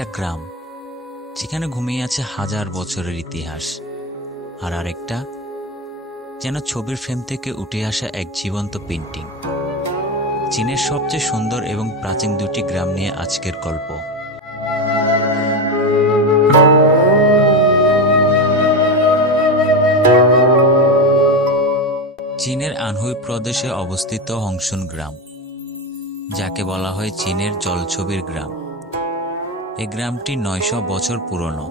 একটা গ্রাম যেখানে ঘুমিয়ে আছে হাজার বছরের ইতিহাস, আর আরেকটা যেন ছবির ফ্রেম থেকে উঠে আসা এক জীবন্ত পেইন্টিং। চীনের সবচেয়ে সুন্দর এবং প্রাচীন দুটি গ্রাম নিয়ে আজকের গল্প। চীনের আনহুই প্রদেশে অবস্থিত হংশুন গ্রাম, যাকে বলা হয় চীনের জলছবির গ্রাম। এই গ্রামটি 900 বছর পুরনো।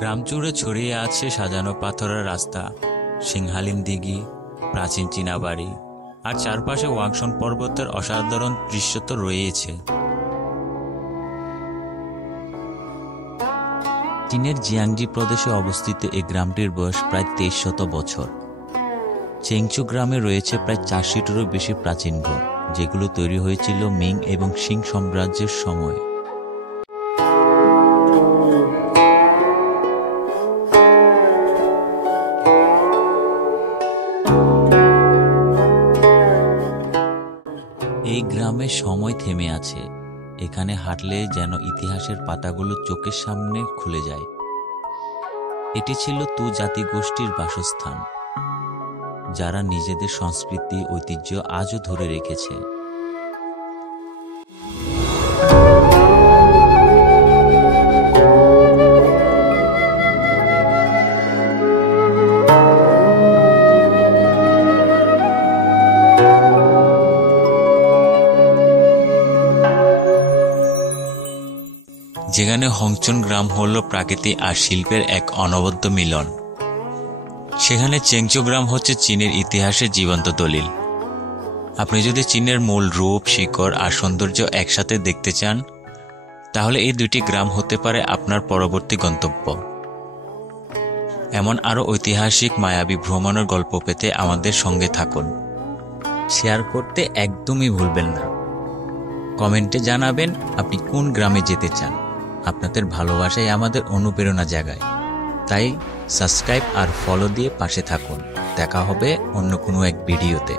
গ্রাম জুড়ে ছড়িয়ে আছে সাজানো পাথরের রাস্তা, সিংহালিন দিঘি, প্রাচীন চীনা বাড়ি, আর চারপাশে ওয়াংশন পর্বতের অসাধারণ দৃশ্য তো রয়েছে। চীনের জিয়াংজি প্রদেশে অবস্থিত এই গ্রামটির বয়স প্রায় 2300 বছর। চেংচু গ্রামে রয়েছে প্রায় 400-টিরও বেশি প্রাচীন ঘর, যেগুলো তৈরি হয়েছিল মিং এবং শিং সাম্রাজ্যের সময়। এই গ্রামে সময় থেমে আছে। এখানে হাঁটলে যেন ইতিহাসের পাতাগুলো চোখের সামনে খুলে যায়। এটি ছিল তু জাতিগোষ্ঠীর বাসস্থান, যারা নিজেদের সংস্কৃতি ঐতিহ্য আজও ধরে রেখেছে। যেখানে হংচুন গ্রাম হল প্রাকৃতি আর শিল্পের এক অনবদ্য মিলন, সেখানে চেংচু গ্রাম হচ্ছে চীনের ইতিহাসের জীবন্ত দলিল। আপনি যদি চীনের মূল রূপ, শিকড় আর সৌন্দর্য একসাথে দেখতে চান, তাহলে এই দুটি গ্রাম হতে পারে আপনার পরবর্তী গন্তব্য। এমন আরও ঐতিহাসিক মায়াবী ভ্রমণের গল্প পেতে আমাদের সঙ্গে থাকুন। শেয়ার করতে একদমই ভুলবেন না। কমেন্টে জানাবেন আপনি কোন গ্রামে যেতে চান। আপনাদের ভালোবাসাই আমাদের অনুপ্রেরণা জাগায়। তাই সাবস্ক্রাইব আর ফলো দিয়ে পাশে থাকুন। দেখা হবে অন্য কোনো এক ভিডিওতে।